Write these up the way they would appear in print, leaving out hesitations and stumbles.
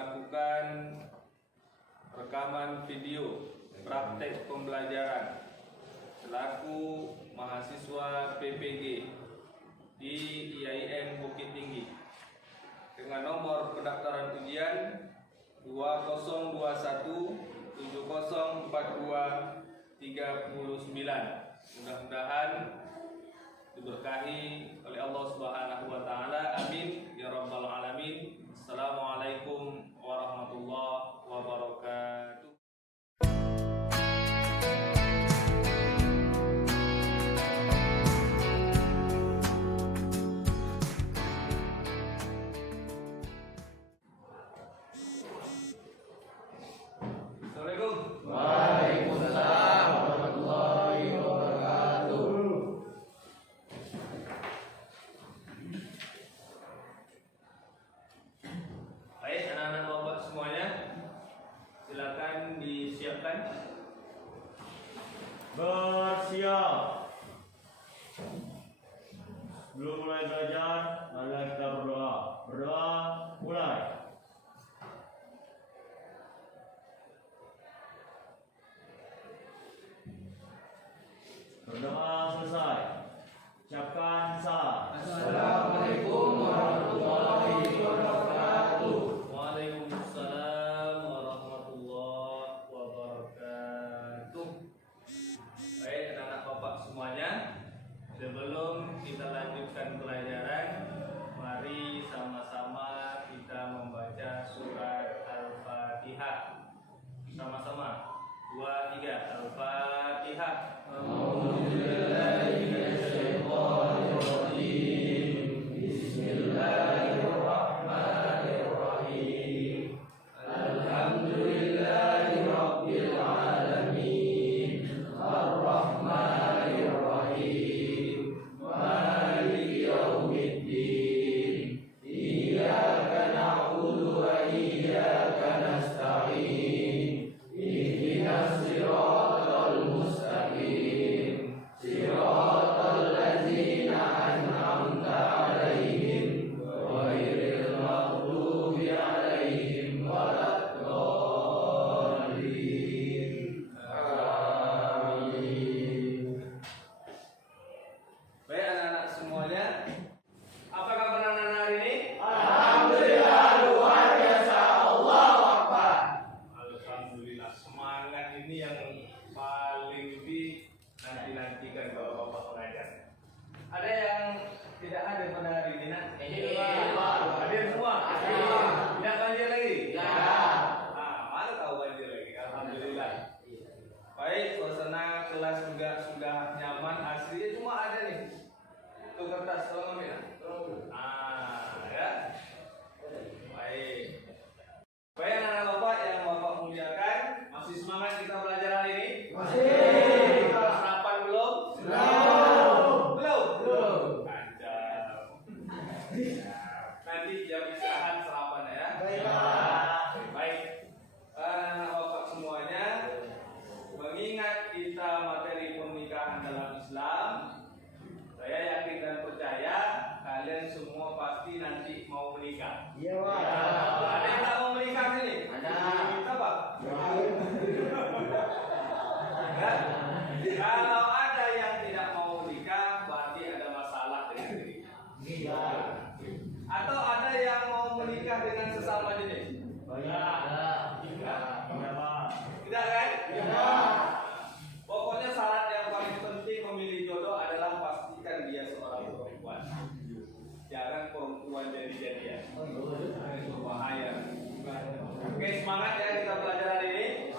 melakukan rekaman video praktek pembelajaran selaku mahasiswa PPG di IAIN Bukit Tinggi dengan nomor pendaftaran ujian 2021704239. Mudah-mudahan diberkahi oleh Allah Subhanahu wa taala. Amin ya rabbal alamin. Assalamualaikum warahmatullahi wabarakatuh. Assalamualaikum. Waalaikumsalam warahmatullahi wabarakatuh. Baik, anak-anak bapak semuanya, silakan disiapkan. Bersiap. Sebelum mulai belajar, marilah kita berdoa. Berdoa, mulai. Berdoa selesai. Ucapkan salam. Assalamualaikum warahmatullahi wabarakatuh. Waalaikumsalam warahmatullahi wabarakatuh. Baik, anak-anak bapak semuanya, sebelum kita lanjutkan pelajaran, mari sama-sama kita membaca surat Al-Fatihah. Sama-sama. 2, 3. Al-Fatihah. A'udzubillahi minasyaitonirrajim. Bismillahirrahmanirrahim. Alhamdulillahi rabbil alamin. Ar-Rahmanir-Rahim. Maliki yaumiddin. Iyyaka na'budu wa iyyaka nasta'in. Ihdinas siratal mustaqim. Siratal ladzina an'amta 'alaihim ghairil maghdubi 'alaihim waladdallin. Amin. Baik, anak-anak semuanya, apa kabar anak-anak hari ini? Alhamdulillah luar biasa. Allahu Akbar. Alhamdulillah, semangat ini yang paling dinanti-nantikan bapak-bapak pengajar. Ada yang tidak hadir pada hari ini, nak? Hadir. Hadir semua? Hadir. Tidak banjir lagi? Ya. Mana tahu banjir lagi? Alhamdulillah. Baik, suasana kelas juga sudah nyaman, asri. Cuma ada nih, tuh kertas, tolong ambil. Ya. Baik. Baik, anak-anak bapak yang bapak muliakan, masih semangat kita belajar hari ini? Masih. Sarapan belum? Belum. Kacau. Nanti jam istirahat sarapan ya. Baik. Anak bapak semuanya, mengingat kita materi pernikahan dalam Islam, saya yakin dan percaya kalian semua pasti nanti mau menikah. Iya, Pak. Ada yang tak mau menikah sini? Ada. Kita Pak? Ya. Kalau ada yang tidak mau menikah, berarti ada masalah dengan dirinya. Iya. Atau ada yang mau menikah dengan sesama jenis? Tidak kan? Pokoknya syarat yang paling penting memilih jodoh adalah pastikan dia seorang perempuan. Jangan perempuan jadi-jadian. Itu bahaya. Oke, semangat ya kita belajar hari ini.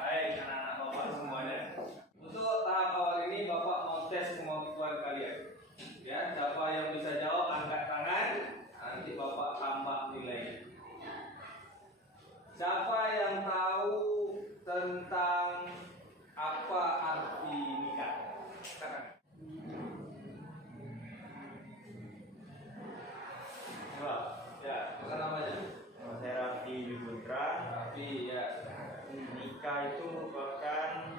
Baik, anak-anak bapak semuanya. Untuk tahap awal ini bapak mau tes kemampuan kalian. Ya, siapa yang bisa jawab angkat tangan, nanti bapak tambah nilainya. Siapa yang tahu tentang apa arti nikah? Katakan. Coba. Ya, apa namanya? Saya Raffi Putra. Raffi, ya. Nikah itu merupakan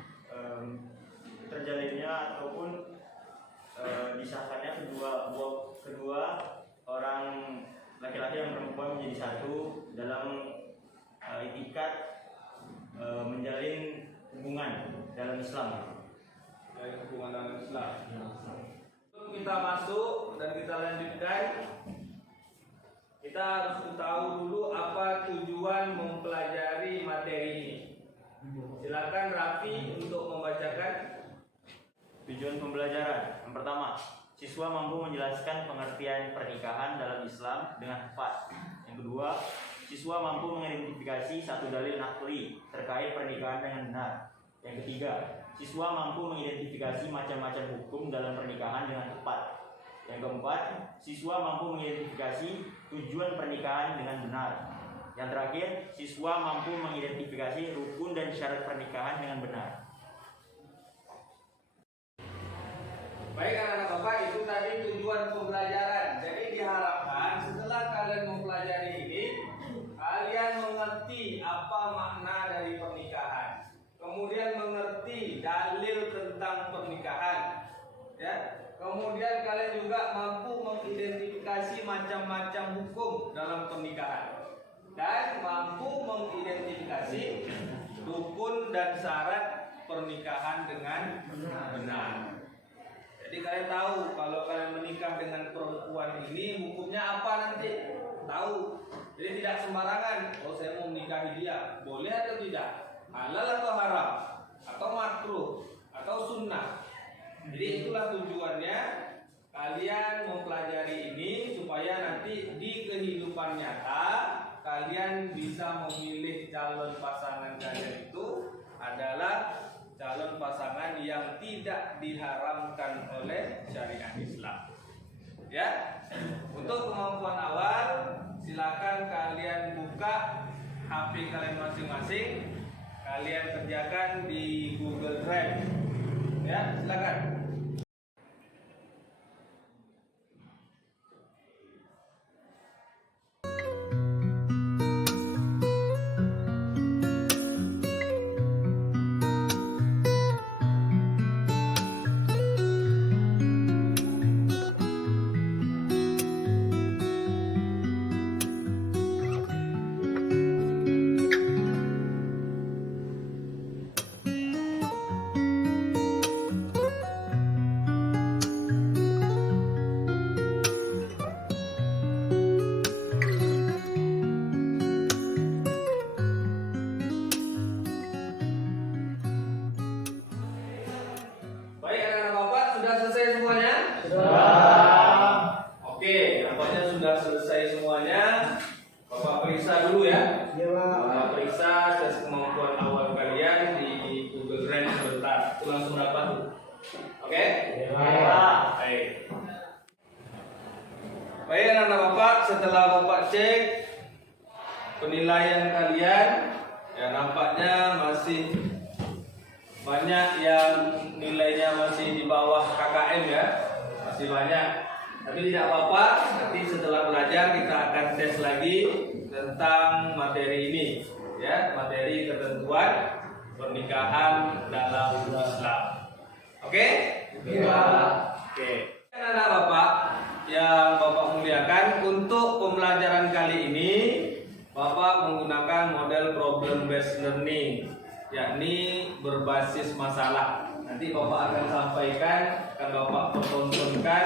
terjalinnya ataupun disahkannya kedua orang laki-laki dan perempuan menjadi satu dalam itikat menjalin hubungan dalam Islam. Dari hubungan dalam Islam. Sebelum kita masuk dan kita lanjutkan, kita harus tahu dulu apa tujuan mempelajari materi ini. Silakan Raffi untuk membacakan. Tujuan pembelajaran yang pertama, siswa mampu menjelaskan pengertian pernikahan dalam Islam dengan tepat. Yang kedua, siswa mampu mengidentifikasi satu dalil nakli terkait pernikahan dengan benar. Yang ketiga, siswa mampu mengidentifikasi macam-macam hukum dalam pernikahan dengan tepat. Yang keempat, siswa mampu mengidentifikasi tujuan pernikahan dengan benar. Yang terakhir, siswa mampu mengidentifikasi rukun dan syarat pernikahan dengan benar. Baik anak-anak Bapak, itu tadi tujuan pembelajaran. Jadi diharapkan setelah kalian mempelajari ini, kalian mengerti apa makna dari pernikahan. Kemudian mengerti dalil tentang pernikahan. Ya. Kemudian kalian juga mampu mengidentifikasi macam-macam hukum dalam pernikahan. Dan mampu mengidentifikasi rukun dan syarat pernikahan dengan benar. Jadi kalian tahu kalau kalian menikah dengan perempuan ini hukumnya apa nanti? Tahu. Jadi tidak sembarangan. Oh, saya mau menikahi dia, boleh atau tidak? Halal atau haram? Atau makruh? Atau sunnah? Jadi itulah tujuannya kalian mempelajari ini supaya nanti di kehidupan nyata kalian bisa memilih calon pasangan kalian itu adalah calon pasangan yang tidak diharamkan oleh syariat Islam. Ya, untuk kemampuan awal silakan kalian buka HP kalian masing-masing, kalian kerjakan di Google Drive. Ya, silakan. Baik anak-anak Bapak, setelah Bapak cek penilaian kalian, ya nampaknya masih banyak yang nilainya masih di bawah KKM ya, masih banyak. Tapi tidak apa-apa, nanti setelah belajar kita akan tes lagi tentang materi ini, ya, materi ketentuan pernikahan dalam Islam. Oke? Ya. Oke. Anak-anak Bapak yang Bapak muliakan, untuk pembelajaran kali ini Bapak menggunakan model problem based learning, yakni berbasis masalah. Nanti Bapak akan sampaikan, akan Bapak pertontonkan,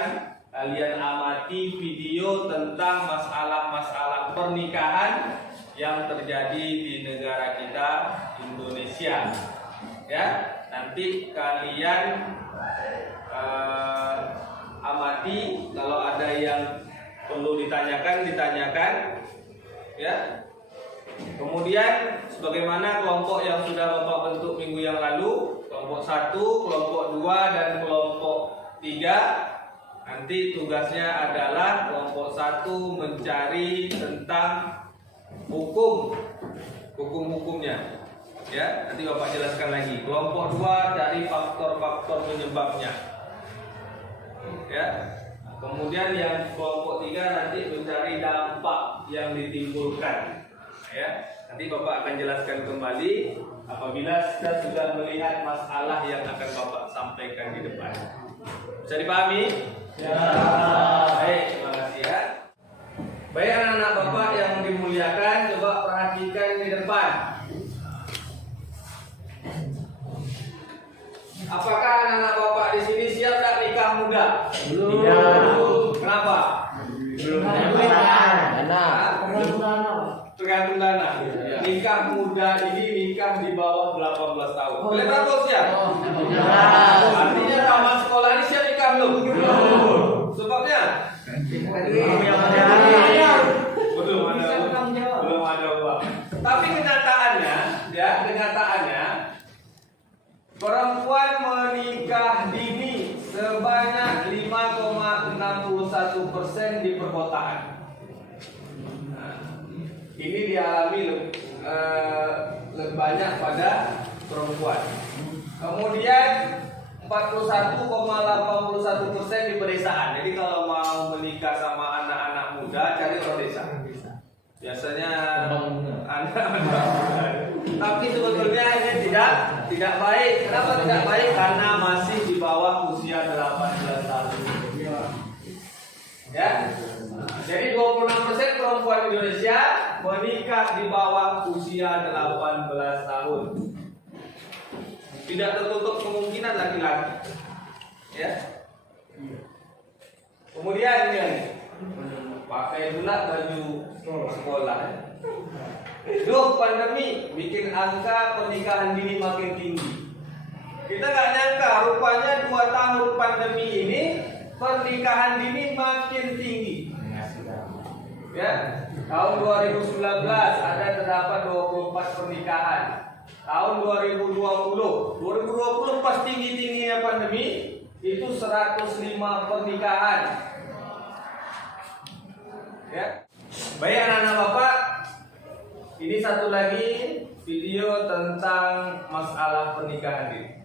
kalian amati video tentang masalah-masalah pernikahan yang terjadi di negara kita Indonesia. Ya, nanti kalian amati, kalau ada yang perlu ditanyakan, ya. Kemudian sebagaimana kelompok yang sudah Bapak bentuk minggu yang lalu, kelompok 1, kelompok 2, dan kelompok 3, nanti tugasnya adalah kelompok 1 mencari tentang hukum-hukumnya. Ya, nanti Bapak jelaskan lagi. Kelompok 2 dari faktor-faktor penyebabnya. Ya. Kemudian yang kelompok 3 nanti mencari dampak yang ditimbulkan. Ya, nanti Bapak akan jelaskan kembali apabila kita sudah melihat masalah yang akan Bapak sampaikan di depan. Bisa dipahami? Ya. Baik, terima kasih ya. Baik anak-anak Bapak yang dimuliakan, coba perhatikan di depan. Apakah anak-anak Bapak di sini siap tak nikah muda? Belum. Kenapa? Belum. Tergantung dana. Nikah muda ini nikah di bawah 18 tahun. Kalian berapa usia? Artinya tamat sekolah ini siap nikah belum? Sebabnya? Belum ada uang. Tapi kenyataannya, perempuan menikah dini sebanyak 5,61% di perkotaan. Nah, ini dialami lebih banyak pada perempuan. Kemudian 41,81% di pedesaan. Jadi kalau mau menikah sama anak-anak muda, cari orang desa. Biasanya anak-anak muda. Tapi sebetulnya ini tidak baik. Kenapa tidak baik? Karena masih di bawah usia 18 tahun. Ya. Jadi 26% perempuan Indonesia menikah di bawah usia 18 tahun. Tidak tertutup kemungkinan laki-laki. Ya. Kemudian ini pakai pula baju sekolah. Duh, pandemi bikin angka pernikahan dini makin tinggi. Kita nggak nyangka, rupanya 2 tahun pandemi ini pernikahan dini makin tinggi. Ya, tahun 2019 ada terdapat 24 pernikahan. Tahun 2020 pas tinggi-tingginya pandemi itu 105 pernikahan. Ya. Baik anak-anak Bapak, ini satu lagi video tentang masalah pernikahan ini.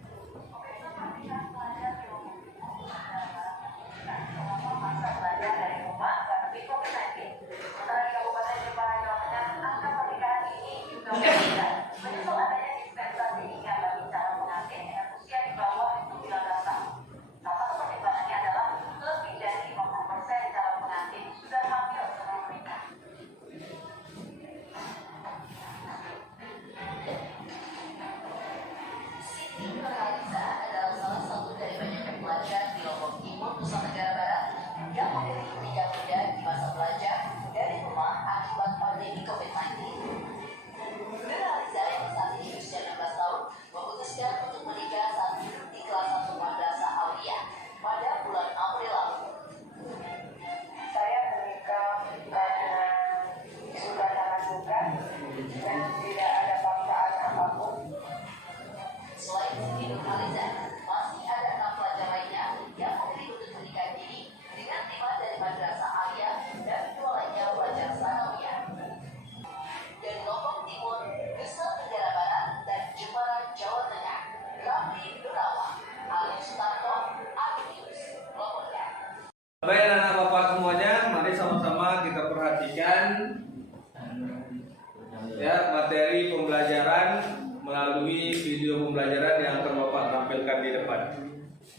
Baik anak-anak Bapak semuanya, mari sama-sama kita perhatikan ya materi pembelajaran melalui video pembelajaran yang akan Bapak tampilkan di depan.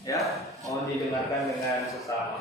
Ya, mohon didengarkan dengan sesama.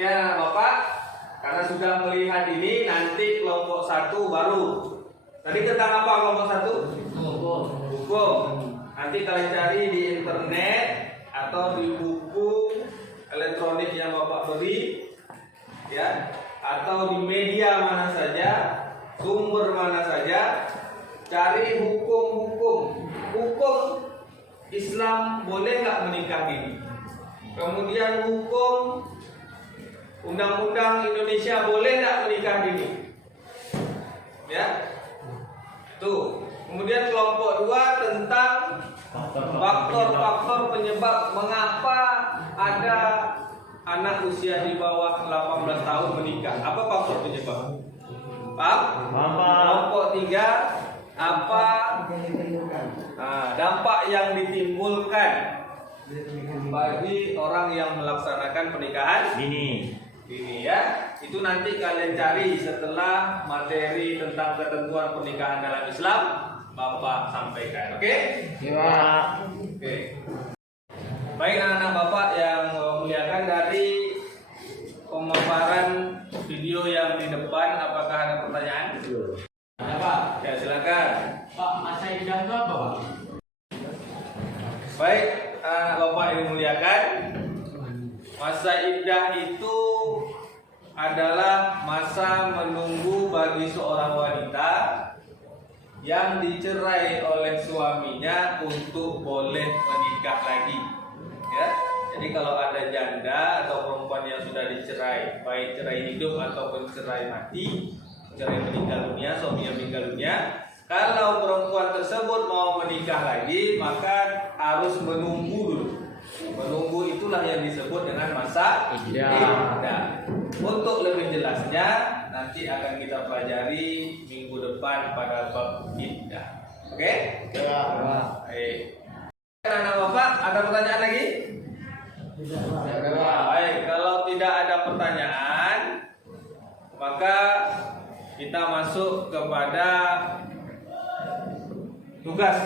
Ya Bapak, karena sudah melihat ini, nanti kelompok 1 baru. Tadi tentang apa kelompok 1? Hukum. Nanti kalian cari di internet atau di buku elektronik yang Bapak beli, ya, atau di media mana saja, sumber mana saja, cari hukum Islam boleh nggak menikah dini. Kemudian hukum undang-undang Indonesia boleh nggak menikah dini, ya. Tuh. Kemudian kelompok 2 tentang faktor-faktor penyebab mengapa ada anak usia di bawah 18 tahun menikah. Apa faktor penyebab? Paham? Kelompok 3 apa dampak yang ditimbulkan bagi orang yang melaksanakan pernikahan Ini. ini, ya. Itu nanti kalian cari setelah materi tentang ketentuan pernikahan dalam Islam Bapak sampaikan. Oke? Oke. Baik anak-anak Bapak yang muliakan, dari pemaparan video yang di depan apakah ada pertanyaan? Ada Pak. Ya, silakan. Pak, masa iddah itu apa Pak? Baik, anak Bapak yang muliakan, masa iddah itu adalah masa menunggu bagi seorang wanita yang dicerai oleh suaminya untuk boleh menikah lagi. Ya, jadi kalau ada janda atau perempuan yang sudah dicerai, baik cerai hidup ataupun cerai mati, cerai meninggal dunia, suaminya meninggal dunia, kalau perempuan tersebut mau menikah lagi, maka harus menunggu dulu. Menunggu itulah yang disebut dengan masa iddah. Untuk lebih jelasnya nanti akan kita pelajari minggu depan pada bab iddah. Oke? Ya. Baik. Anak Bapak, ada pertanyaan lagi? Baik, kalau tidak ada pertanyaan, maka kita masuk kepada tugas,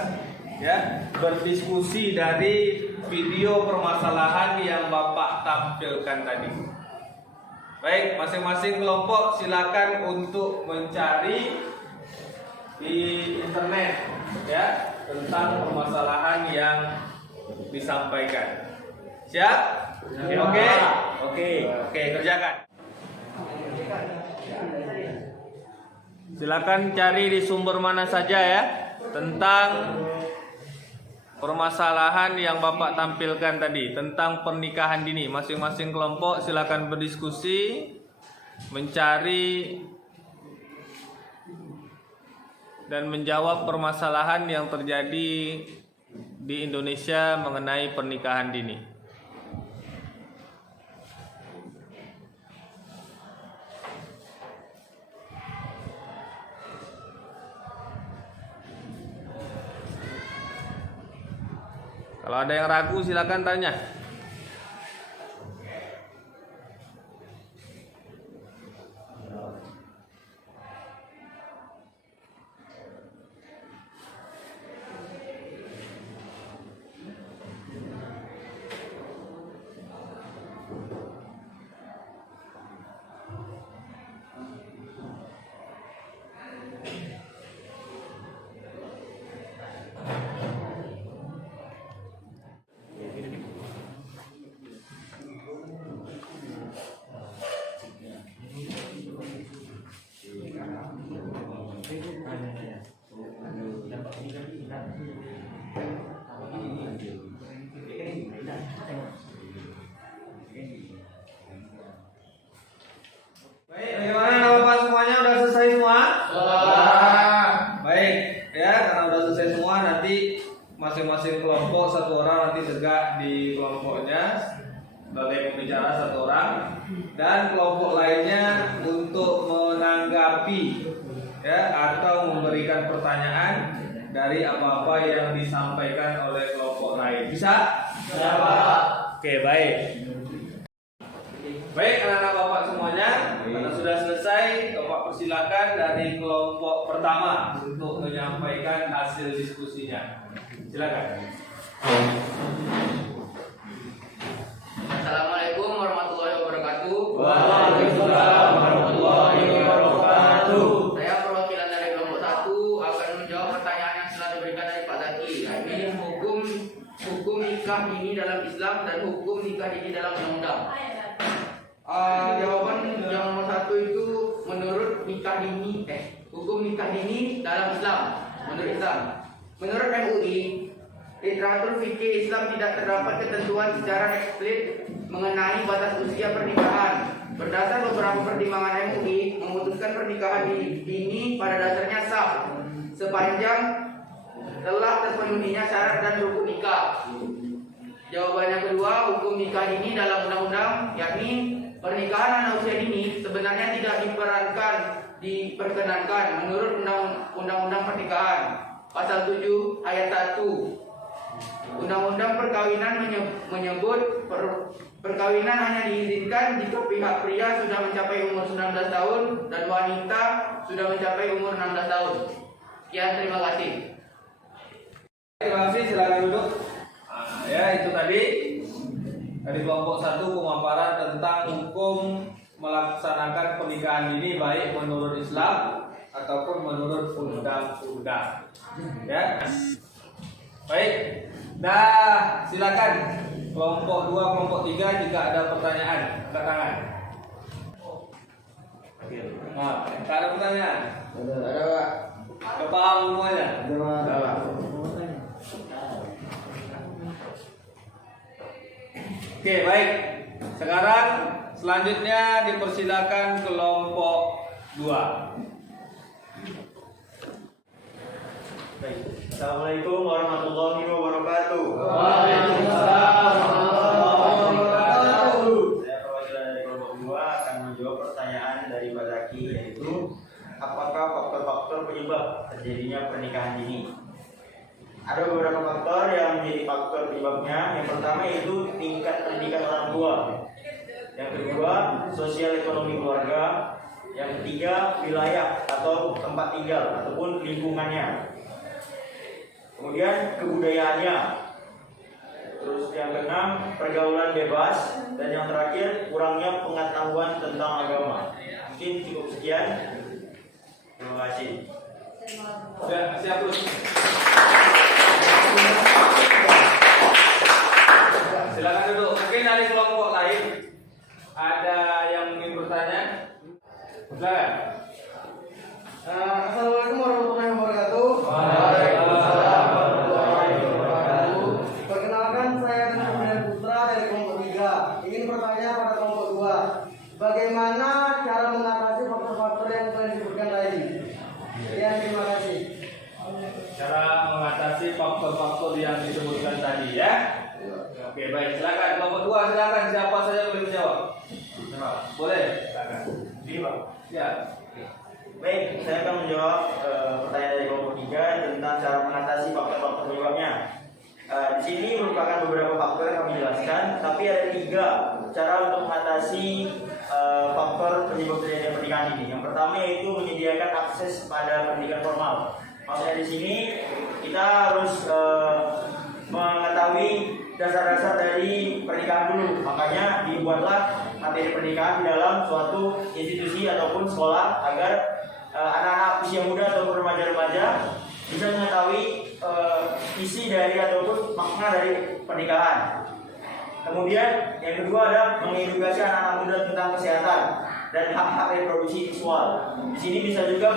ya, berdiskusi dari video permasalahan yang Bapak tampilkan tadi. Baik, masing-masing kelompok silakan untuk mencari di internet, ya, tentang permasalahan yang disampaikan. Siap? Oke, kerjakan. Silakan cari di sumber mana saja, ya, tentang permasalahan yang Bapak tampilkan tadi tentang pernikahan dini. Masing-masing kelompok silakan berdiskusi, mencari dan menjawab permasalahan yang terjadi di Indonesia mengenai pernikahan dini. Kalau ada yang ragu silakan tanya. Baik, bagaimana Bapak semuanya udah selesai semua? Baik, ya, karena udah selesai semua, nanti masing-masing kelompok satu orang nanti tegak di kelompoknya sebagai pembicara satu orang, dan kelompok lainnya untuk menanggapi, ya, atau memberikan pertanyaan dari apa-apa yang disampaikan oleh kelompok lain. Bisa? Ya, Pak. Oke, baik. Baik anak-anak Bapak semuanya, karena sudah selesai, Bapak persilakan dari kelompok pertama untuk menyampaikan hasil diskusinya. Silakan. Assalamualaikum warahmatullahi wabarakatuh. dini dalam Islam menurut Islam. Menurut MUI, literatur fikih Islam tidak terdapat ketentuan secara eksplisit mengenai batas usia pernikahan. Berdasar beberapa pertimbangan MUI, memutuskan pernikahan dini pada dasarnya sah sepanjang telah terpenuhinya syarat dan rukun nikah. Jawaban yang kedua, hukum nikah dini dalam undang-undang, yakni pernikahan anak usia dini sebenarnya tidak diperkenankan menurut Undang-Undang Pernikahan Pasal 7 Ayat 1. Undang-Undang Perkawinan menyebut perkawinan hanya diizinkan jika pihak pria sudah mencapai umur 19 tahun dan wanita sudah mencapai umur 16 tahun. Sekian, terima kasih. Terima kasih, silakan duduk. Nah, ya itu tadi dari kelompok 1 pemaparan tentang hukum melaksanakan pernikahan dini baik menurut Islam ataupun menurut undang-undang. Ya. Baik. Nah, silakan kelompok 2, kelompok 3 jika ada pertanyaan, angkat tangan. Nah, tak ada pertanyaan? Ada, Pak. Kepaham semuanya? Ada, Pak. Oke, baik. Sekarang selanjutnya dipersilakan kelompok 2. Baik. Assalamualaikum warahmatullahi wabarakatuh. Waalaikumsalam warahmatullahi wabarakatuh. Saya perwakilan dari kelompok 2 akan menjawab pertanyaan dari Pak Zaki, yaitu apakah faktor-faktor penyebab terjadinya pernikahan dini? Ada beberapa faktor yang menjadi faktor penyebabnya. Yang pertama yaitu tingkat pendidikan orang tua. Yang kedua, sosial ekonomi keluarga. Yang ketiga, wilayah atau tempat tinggal ataupun lingkungannya. Kemudian kebudayaannya. Terus yang keenam, pergaulan bebas. Dan yang terakhir, kurangnya pengetahuan tentang agama. Mungkin cukup sekian. Terima kasih. Siap terus. Silakan duduk. Mungkin dari kelompok lain ada yang ingin bertanya? Silakan. Assalamualaikum warahmatullahi wabarakatuh. Waalaikumsalam warahmatullahi wabarakatuh. Perkenalkan, saya Daniel Putra dari kelompok 3. Ingin bertanya pada kelompok 2. Bagaimana cara mengatasi faktor-faktor yang telah disebutkan tadi? Ya, terima kasih. Cara mengatasi faktor-faktor yang disebutkan tadi ya. Oke, baik. Silakan kelompok 2, silakan siapa saja boleh menjawab. Boleh? Silakan. Ini Pak. Ya. Baik, saya akan menjawab pertanyaan dari kelompok 3 tentang cara mengatasi faktor-faktor penyebabnya. Di sini merupakan beberapa faktor yang kami jelaskan, tapi ada 3 cara untuk mengatasi faktor penyebab terjadinya pernikahan ini. Yang pertama yaitu menyediakan akses pada pendidikan formal. Maksudnya di sini kita harus mengetahui dasar-dasar dari pernikahan dulu. Makanya dibuatlah materi pernikahan di dalam suatu institusi ataupun sekolah agar anak-anak usia muda atau remaja-remaja bisa mengetahui isi dari ataupun makna dari pernikahan. Kemudian yang kedua adalah mengedukasi anak-anak muda tentang kesehatan dan hak-hak reproduksi seksual. Di sini bisa juga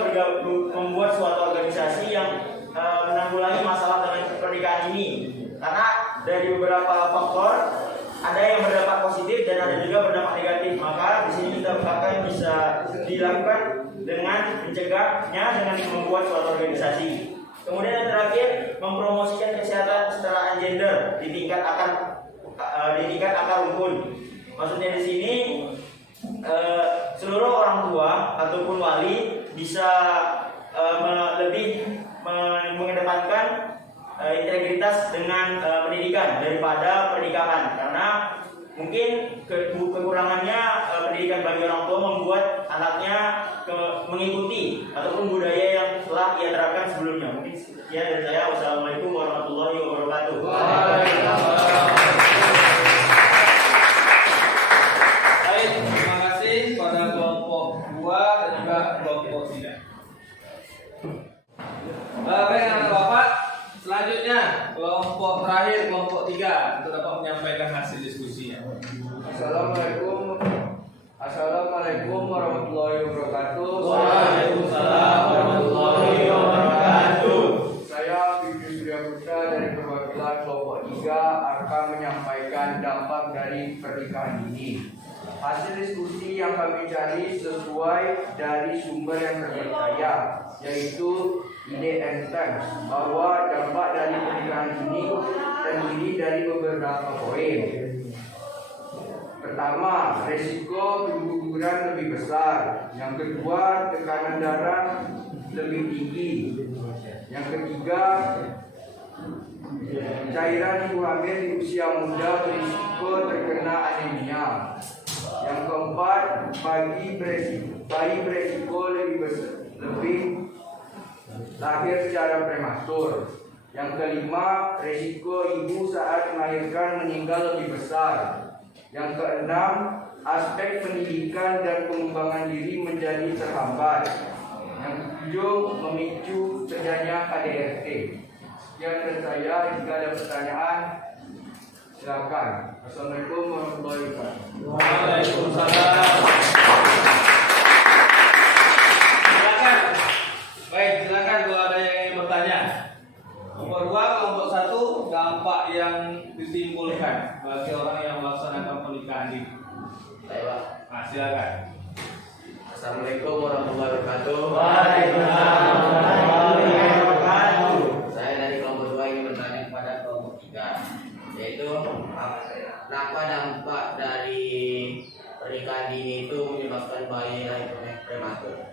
membuat suatu organisasi yang menanggulangi masalah dengan pernikahan ini. Karena dari beberapa faktor ada yang berdampak positif dan ada juga berdampak negatif. Maka di sini kita akan bisa dilakukan dengan mencegahnya dengan membuat suatu organisasi. Kemudian yang terakhir, mempromosikan kesehatan kesetaraan gender di tingkat akar rumpun. Maksudnya di sini seluruh orang tua ataupun wali bisa lebih mengedepankan integritas dengan pendidikan daripada pernikahan, karena mungkin kekurangannya pendidikan bagi orang tua membuat anaknya mengikuti ataupun budaya yang telah ia terapkan sebelumnya. Mungkin sekian dari saya. Wassalamualaikum warahmatullahi wabarakatuh. Baik, terima kasih pada kelompok 2 dan juga kelompok 3. Baik, anak bapak, selanjutnya kelompok terakhir, kelompok 3 untuk dapat menyampaikan hasil diskusinya. Assalamualaikum warahmatullahi wabarakatuh. Waalaikumsalam warahmatullahi pernikahan dini. Hasil diskusi yang kami cari sesuai dari sumber yang terpercaya, yaitu IDN Times, bahwa dampak dari pernikahan dini terdiri dari beberapa poin. Pertama, resiko keguguran lebih besar. Yang kedua, tekanan darah lebih tinggi. Yang ketiga, cairan ibu hamil di usia muda berisiko terkena anemia. Yang keempat, bayi beresiko lebih lahir secara prematur. Yang kelima, resiko ibu saat melahirkan meninggal lebih besar. Yang keenam, aspek pendidikan dan pengembangan diri menjadi terhambat. Yang ketujuh, memicu terjadinya KDRT. Sekian dari saya. Jika ada pertanyaan, silakan. Assalamualaikum warahmatullahi wabarakatuh. Waalaikumsalam. Silakan. Baik, silakan kalau ada yang ingin bertanya. Nomor 2, kelompok 1, dampak yang ditimbulkan bagi orang yang melaksanakan pernikahan dini. Baik, Pak. Nah, silakan. Assalamualaikum warahmatullahi wabarakatuh. Waalaikumsalam warahmatullahi wabarakatuh. Saya dari kelompok 2 ingin bertanya kepada kelompok 3, yaitu kenapa dampak dari pernikahan dini itu menyebabkan bayi lahir prematur.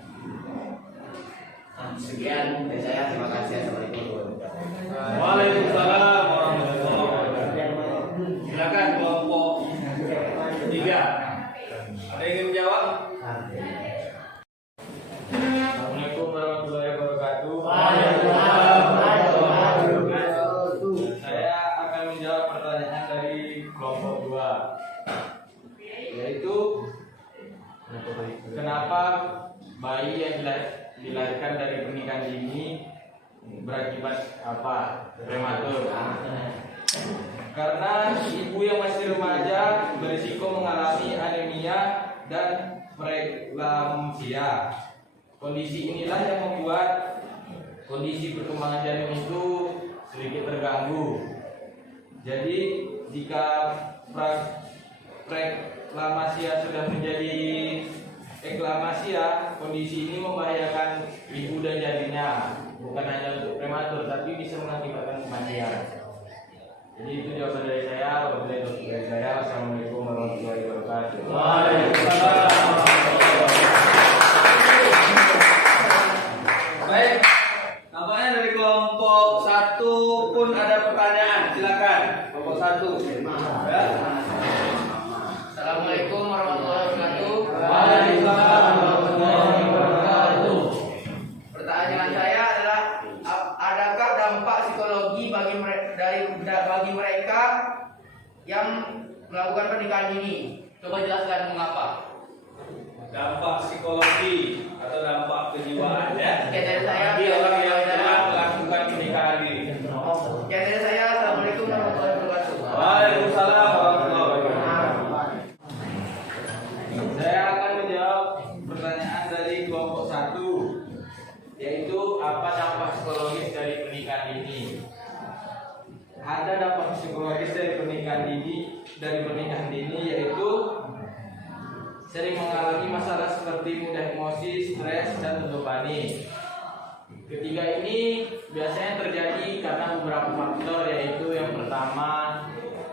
Sekian dari saya, terima kasih. Assalamualaikum warahmatullahi wabarakatuh. Waalaikumsalam warahmatullahi wabarakatuh. Silakan kelompok 3. Ada yang ingin menjawab? Assalamualaikum warahmatullahi wabarakatuh. Waalaikumsalam warahmatullahi wabarakatuh. Saya akan menjawab pertanyaan dari kelompok 2, yaitu kenapa bayi yang dilahirkan dari pernikahan dini berakibat prematur. Karena ibu yang masih remaja berisiko mengalami anemia dan preeklamsia. Kondisi inilah yang membuat kondisi perkembangan janin itu sedikit terganggu. Jadi jika preeklampsia sudah menjadi eklampsia, kondisi ini membahayakan ibu dan janinnya, bukan hanya untuk prematur, tapi bisa mengakibatkan kematian. Jadi itu jawaban dari saya. Wabillahi taufiq dari saya. Assalamualaikum warahmatullahi wabarakatuh. Waalaikumsalam. Baik, nampaknya dari kelompok 1 pun ada pertanyaan. Silakan, kelompok 1. Ya. Assalamualaikum warahmatullahi wabarakatuh. Waalaikumsalam warahmatullahi wabarakatuh. Pertanyaan saya adalah, adakah dampak psikologi bagi mereka yang melakukan pernikahan ini? Coba jelaskan mengapa. Dampak psikologi atau dampak kejiwaan ya. Sekian dari saya. Bagi orang yang telah melakukan pernikahan ini. Sekian dari saya. Assalamualaikum warahmatullahi wabarakatuh. Waalaikumsalam warahmatullahi wabarakatuh. Saya akan menjawab pertanyaan dari kelompok 1, yaitu apa dampak psikologis dari pernikahan dini. Ada dampak psikologis dari pernikahan dini, yaitu sering mengalami masalah seperti mudah emosi, stres, dan terbebani. Ketiga ini biasanya terjadi karena beberapa faktor, yaitu yang pertama,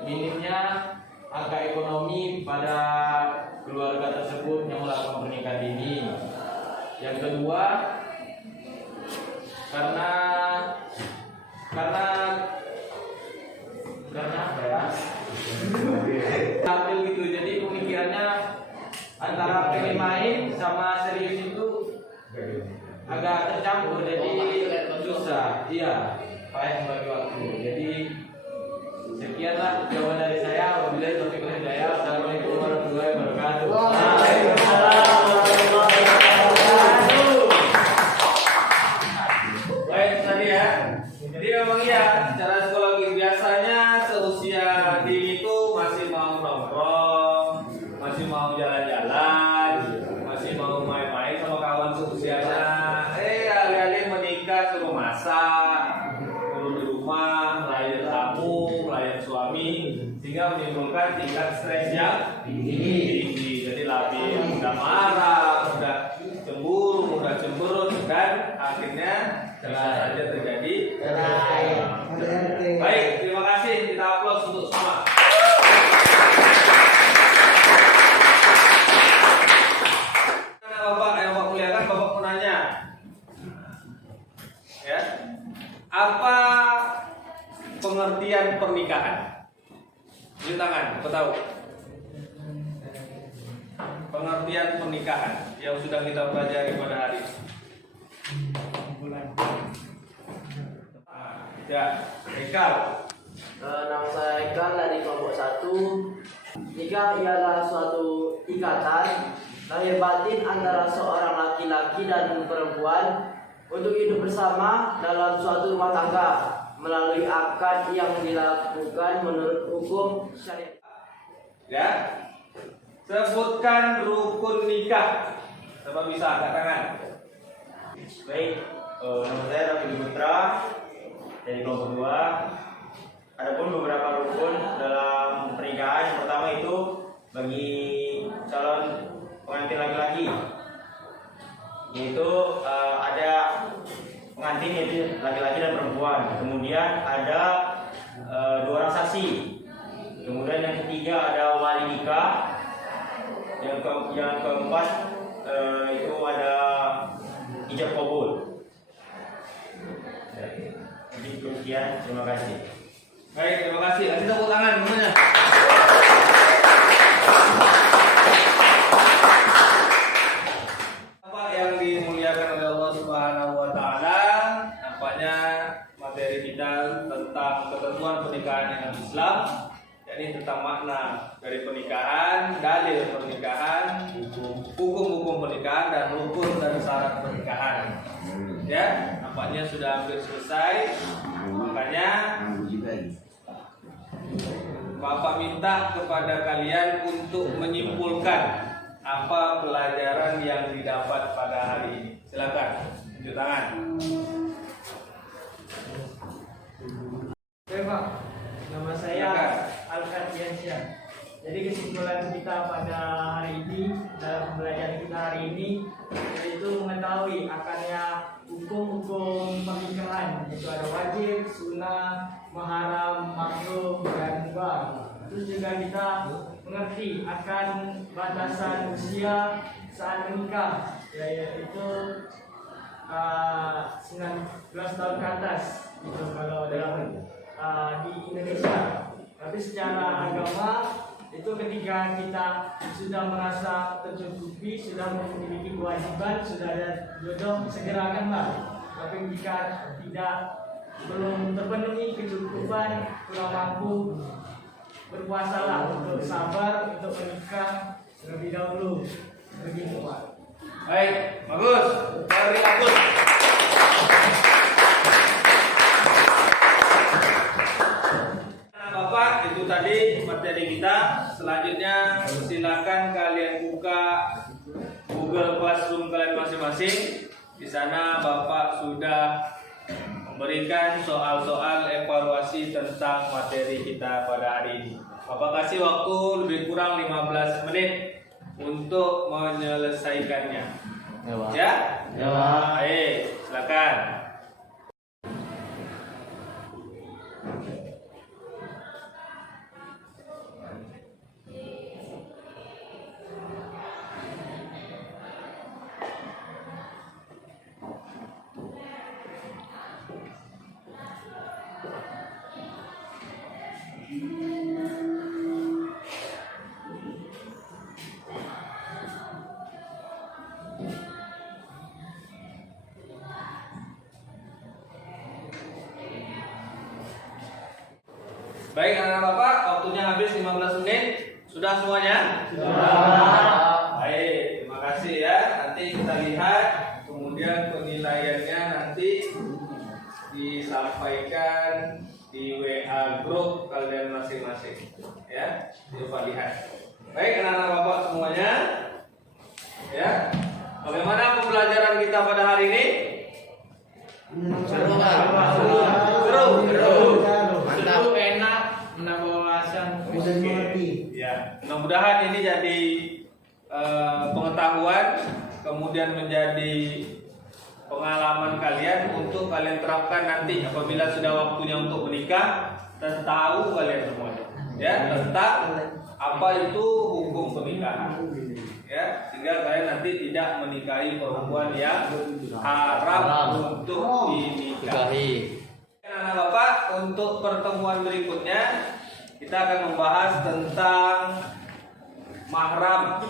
minimnya angka ekonomi pada keluarga tersebut yang melakukan pernikahan dini. Yang kedua, karena apa ya? Tampil gitu, jadi pemikirannya antara pengen main sama serius itu agak tercampur, jadi susah. Iya, payah membagi waktu. Jadi sekianlah jawaban dari saya. Wabillahi taufiq wal hidayah. Assalamualaikum warahmatullahi wabarakatuh. Baik tadi ya. Jadi memang iya, secara psikologi biasanya seusia dini itu masih mau nongkrong, masih mau jalan-jalan, masih mau main-main sama kawan seusianya. Alih-alih menikah suruh masak, suruh di rumah, melayani tamu, melayani suami, sehingga menimbulkan tingkat stres yang bisa saja terjadi. KDRT. Baik, terima kasih. Kita aplaus untuk semua. Bapak yang Bapak muliakan, Bapak mau nanya, ya, apa pengertian pernikahan? Tunjuk tangan, aku tahu. Pengertian pernikahan yang sudah kita pelajari pada hari ini. Ya, Ekal. Nama saya Ekal dari kelompok 1. Nikah ialah suatu ikatan lahir batin antara seorang laki-laki dan perempuan untuk hidup bersama dalam suatu rumah tangga melalui akad yang dilakukan menurut hukum syariat. Ya, sebutkan rukun nikah. Coba bisa angkat tangan. Baik, nama saya Raffi Putra dari kelompok 2. Adapun beberapa rukun dalam pernikahan, yang pertama itu bagi calon pengantin laki-laki, yaitu ada pengantin yaitu laki-laki dan perempuan. Kemudian ada 2 orang saksi. Kemudian yang ketiga ada wali nikah. Yang keempat itu ada ijab kabul. Jadi sekian, terima kasih. Baik, terima kasih. Kasih tepuk tangan semuanya. Bapak yang dimuliakan oleh Allah Subhanahu wa taala, nampaknya materi kita tentang ketentuan pernikahan dengan Islam, yakni tentang makna dari pernikahan, dalil pernikahan, hukum-hukum pernikahan dan rukun dan syarat pernikahan. Ya, nampaknya sudah hampir selesai. Makanya Bapak minta kepada kalian untuk menyimpulkan apa pelajaran yang didapat pada hari ini. Silakan, tunjuk tangan. Oke Pak, nama saya Alfred Yansyah. Jadi kesimpulan kita pada hari ini dalam pembelajaran kita hari ini yaitu mengetahui akannya hukum-hukum pernikahan, yaitu ada wajib, sunnah, maharam, makruh, dan mubah. Terus juga kita mengerti akan batasan usia saat menikah, yaitu 19 tahun ke atas, itu kalau dalam di Indonesia. Tapi secara agama itu ketika kita sudah merasa tercukupi, sudah memiliki kewajiban, sudah ada jodoh, segerakanlah. Tapi jika belum terpenuhi kecukupan, kurang mampu, berpuasalah untuk sabar untuk menikah terlebih dahulu. Begitu Pak. Baik, bagus. Beri aplaus. Bapak, itu tadi materi kita. Selanjutnya silakan kalian buka Google Classroom kalian masing-masing. Di sana Bapak sudah memberikan soal-soal evaluasi tentang materi kita pada hari ini. Bapak kasih waktu lebih kurang 15 menit untuk menyelesaikannya. Ya? Ya, Pak. Baik, silakan. Baik anak-anak Bapak, waktunya habis 15 menit. Sudah semuanya? Sudah. Baik, terima kasih ya. Nanti kita lihat, kemudian penilaiannya nanti disampaikan di WA grup kalian masing-masing. Ya, coba lihat. Baik anak-anak Bapak semuanya. Ya. Bagaimana pembelajaran kita pada hari ini? Seru, Pak. Seru. Mantap, enak, menambah wawasan. Mudah dimengerti. Ya, mudah-mudahan ini jadi pengetahuan, kemudian menjadi pengalaman kalian untuk kalian terapkan nanti apabila sudah waktunya untuk menikah, dan tahu kalian semuanya ya tentang apa itu hukum pernikahan. Ya, sehingga kalian nanti tidak menikahi perempuan yang haram untuk dinikahi. Anak Bapak, untuk pertemuan berikutnya kita akan membahas tentang mahram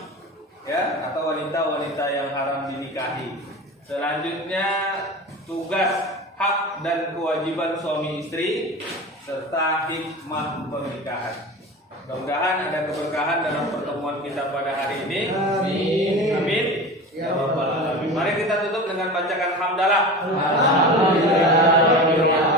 ya atau wanita-wanita yang haram dinikahi. Selanjutnya tugas, hak dan kewajiban suami istri serta hikmah pernikahan. Mudah-mudahan ada keberkahan dalam pertemuan kita pada hari ini. Amin. Amin. Ya Ya Rabbal Alamin. Mari kita tutup dengan bacakan hamdalah. Alhamdulillah.